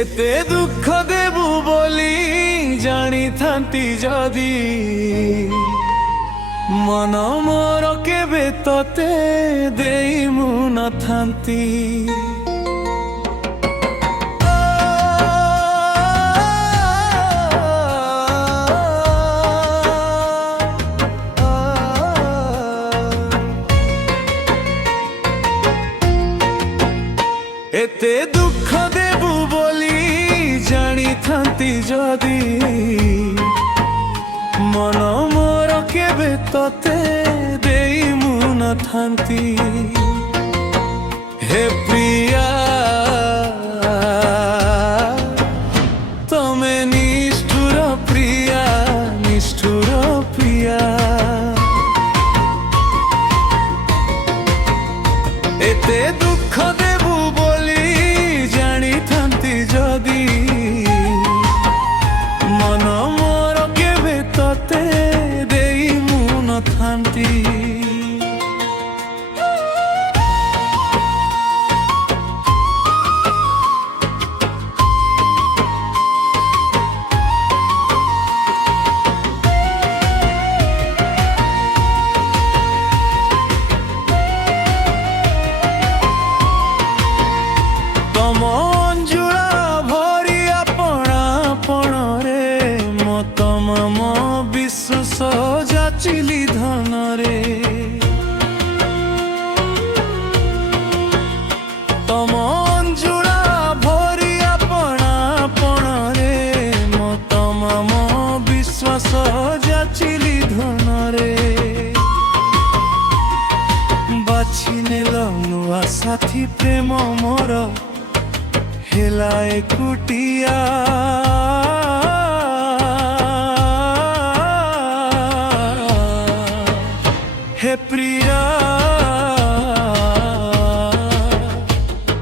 एते दुख देबु बोली जानी थांती जदी मन मोर केबे तते देई मु न थांती। एते दुख देबु बोली जानी थांती जदी मन मोर केबे तते देई मु न थांती। हे प्रिया तमे निष्ठुर प्रिया निष्ठुर प्रिया। एते दुख देबु बोली जानी थांती जदी मन मोर केबे तते देई मु न थांती। जाचिली धन रे तम अंजुड़ा भरी आपणा पण रे मो तम विश्वास जाचिली धन रे। बाछि नेल नुआ साथी प्रेम मोर हेला एकुटिया। हे प्रिया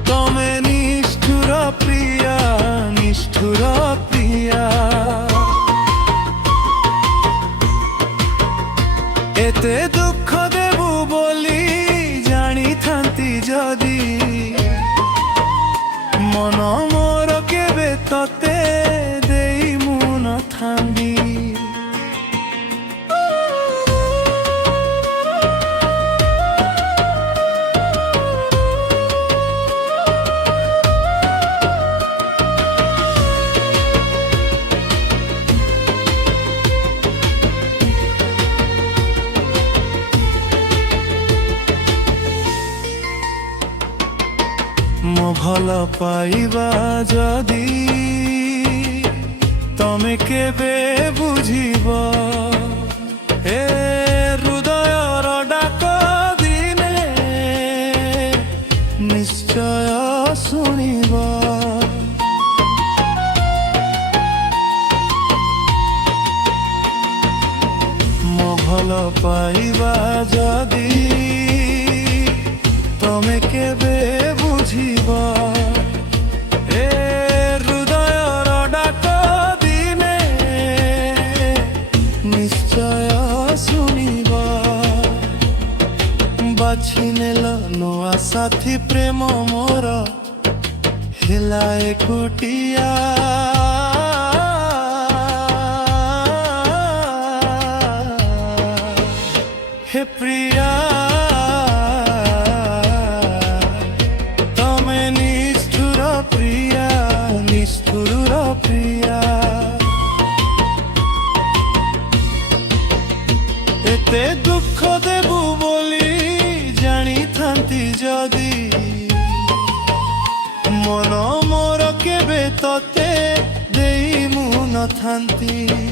तमे निष्ठुर प्रिया निष्ठुर प्रिया। एते दुख देबु बोली जानी थांती जदी मन मोर केबे तते देई मु न थांदी। मो भल पाइबा जदी तमे केबे बुझिब ए हृदयर डाक दिने निश्चय शुणिब। मो भल पाइबा जदी तमे केबे बुझिब ए हृदयर डाक दिने निश्चय शुणिब। बाछि नेल नुआ साथी प्रेम मोर हेला एकुटिया। हे प्रिया निष्ठुर प्रिया। एते दुख देबु बोली जानी थांती जदी मन मोर केबे तते देई मु न थांती।